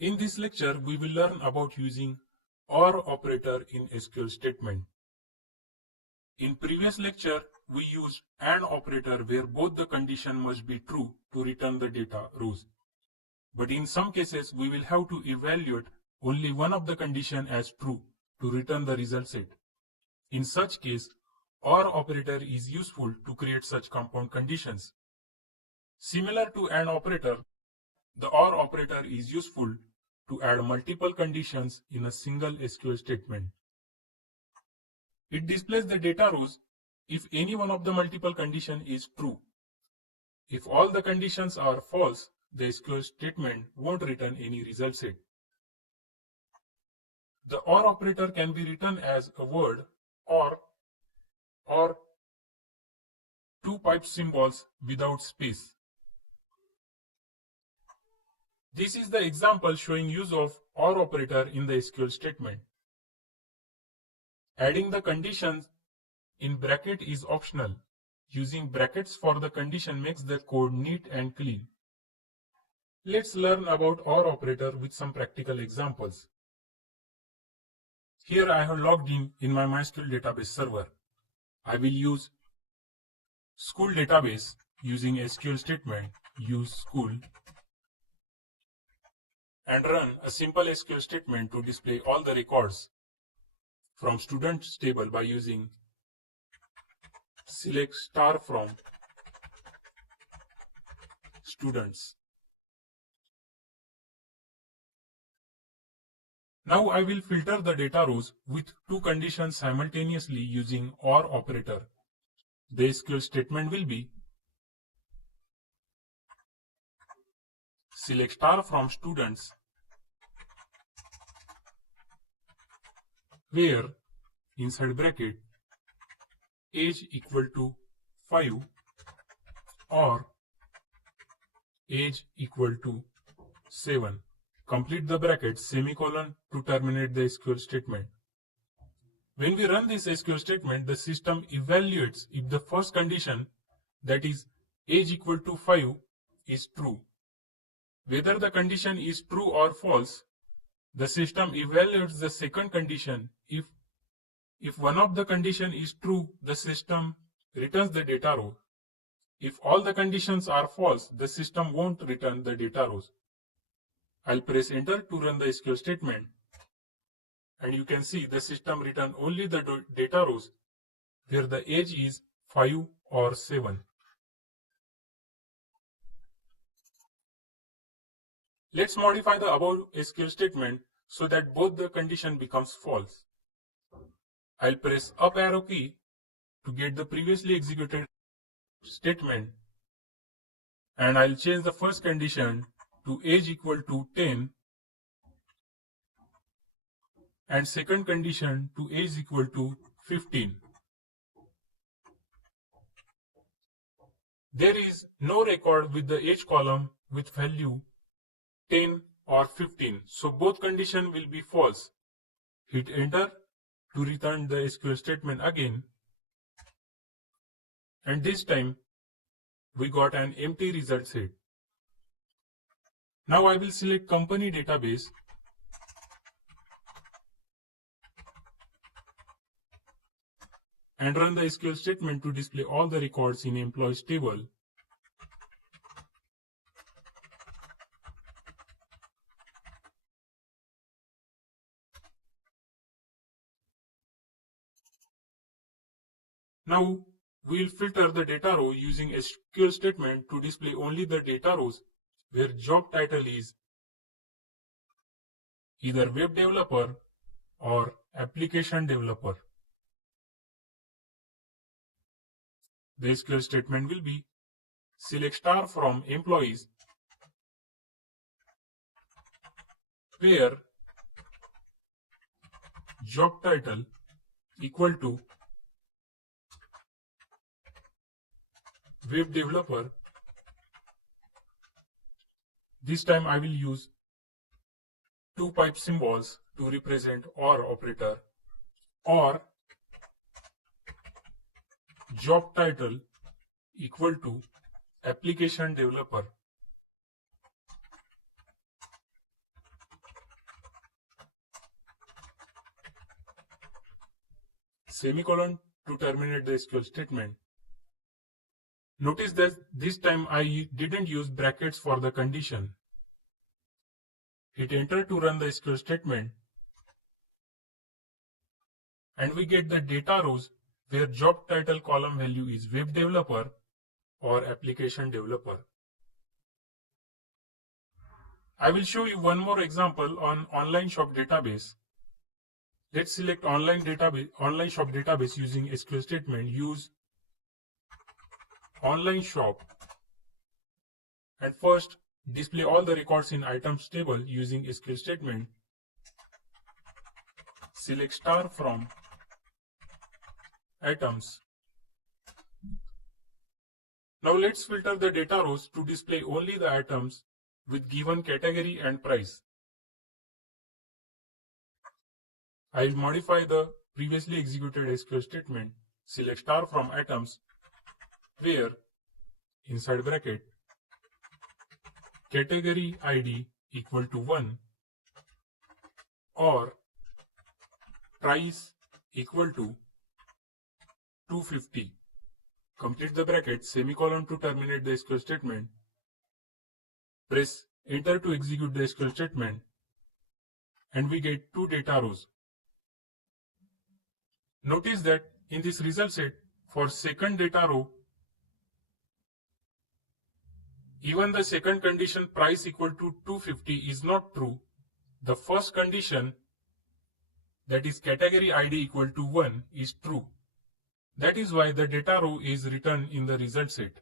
In this lecture, we will learn about using OR operator in SQL statement. In previous lecture, we used AND operator where both the condition must be true to return the data rows. But in some cases, we will have to evaluate only one of the condition as true to return the result set. In such case, OR operator is useful to create such compound conditions. Similar to AND operator, the OR operator is useful to add multiple conditions in a single SQL statement. It displays the data rows if any one of the multiple conditions is true. If all the conditions are false, the SQL statement won't return any result set. The OR operator can be written as a word or two pipe symbols without space. This is the example showing use of OR operator in the SQL statement. Adding the conditions in bracket is optional. Using brackets for the condition makes the code neat and clean. Let's learn about OR operator with some practical examples. Here I have logged in my MySQL database server. I will use school database using SQL statement use school and run a simple SQL statement to display all the records from students table by using select star from students. Now I will filter the data rows with two conditions simultaneously using OR operator. The SQL statement will be select star from students where inside bracket age equal to 5 or age equal to 7. Complete the bracket semicolon to terminate the SQL statement. When we run this SQL statement, the system evaluates if the first condition, that is age equal to 5, is true. Whether the condition is true or false, the system evaluates the second condition. If one of the condition is true, the system returns the data row. If all the conditions are false, the system won't return the data rows. I'll press enter to run the SQL statement, and you can see the system return only the data rows where the age is 5 or 7. Let's modify the above SQL statement so that both the condition becomes false. I'll press up arrow key to get the previously executed statement, and I'll change the first condition to age equal to 10 and second condition to age equal to 15. There is no record with the age column with value 10 or 15, so both conditions will be false. Hit enter to return the SQL statement again, and this time we got an empty result set. Now I will select company database and run the SQL statement to display all the records in employees table. Now we will filter the data row using SQL statement to display only the data rows where job title is either web developer or application developer. The SQL statement will be select star from employees where job title equal to web developer. This time I will use two pipe symbols to represent OR operator, or job title equal to application developer. semicolon to terminate the SQL statement. Notice that this time I didn't use brackets for the condition. Hit enter to run the SQL statement, and we get the data rows where job title column value is web developer or application developer. I will show you one more example on online shop database. Let's select online shop database using SQL statement. Use online shop, and first display all the records in items table using SQL statement. Select star from items. Now let's filter the data rows to display only the items with given category and price. I will modify the previously executed SQL statement. Select star from items where inside bracket category ID equal to 1 or price equal to 250. Complete the bracket, semicolon to terminate the SQL statement. Press enter to execute the SQL statement, and we get two data rows. Notice that in this result set, for second data row, even the second condition price equal to 250 is not true. The first condition, that is category ID equal to 1, is true. That is why the data row is written in the result set.